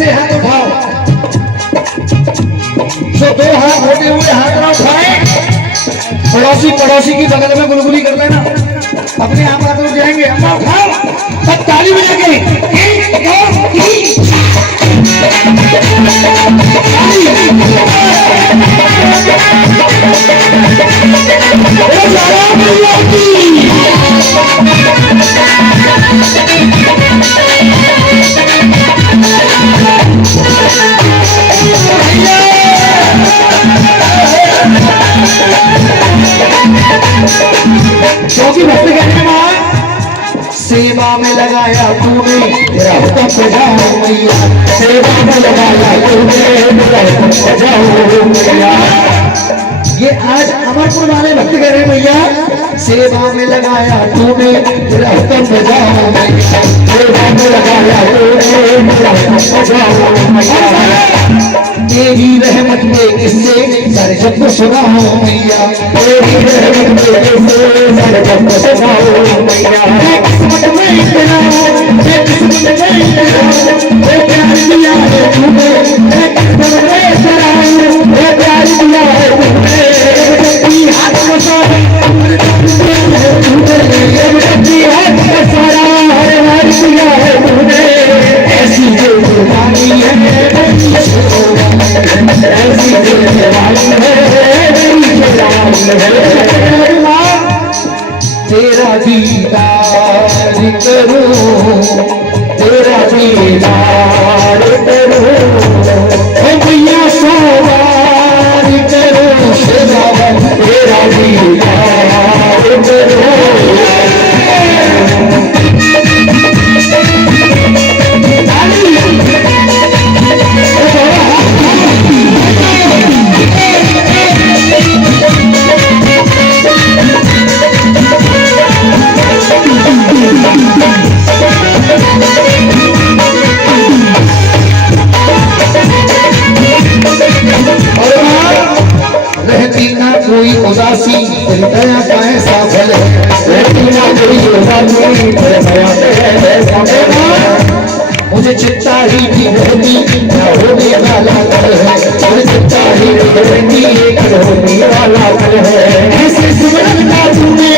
ऐसे हाथ उठाओ, जो दो हाथ होते हुए हाथ ना उठाए, पड़ोसी की बगल में गुलगुली कर लेना, अपने आप हाथ उठ जाएंगे। अम्मा उठाओ, तब ताली बजा के 1 2 3 क्योंकि भक्ति कहने में सेवा में लगाया तूने तेरा हुक्म बजाओ मैया, सेवा में लगाया तूने तेरा हुक्म बजाओ मैया। ये आज अमरपुर वाले भक्त कह रहे मैया, सेवा में लगाया तूने तेरा हुक्म बजाओ मैया, सेवा में लगाया तूने तेरा हुक्म बजाओ मैया। तेरी रहमत में किससे सारे जग सुनाओ मैया, तेरी रहमत में किससे सारे जग सुनाओ मैया। किस्मत में इतना, किस्मत में इतना, प्यार दिया है तूने, किस्मत में इतना, प्यार दिया है तूने, हाथ में सारा तूने, हाथ में सारा हर दिया है तूने। ऐसी जो कुर्बानी है ऐसी तेरा दीदार करूं, तेरा दीदार करूं, भैया सवार करूं, तेरा दीदार करूं। रहती ना कोई उदासी तेरी दया का ऐसा फल है, रहती ना कोई उदासी तेरे दया का ऐसा फल है। मुझे चिंता ही की रहती ना होने वाला कल है, मुझे चिंता ही की रहती एक होने वाला कल है। ऐसे सिमरन का तूने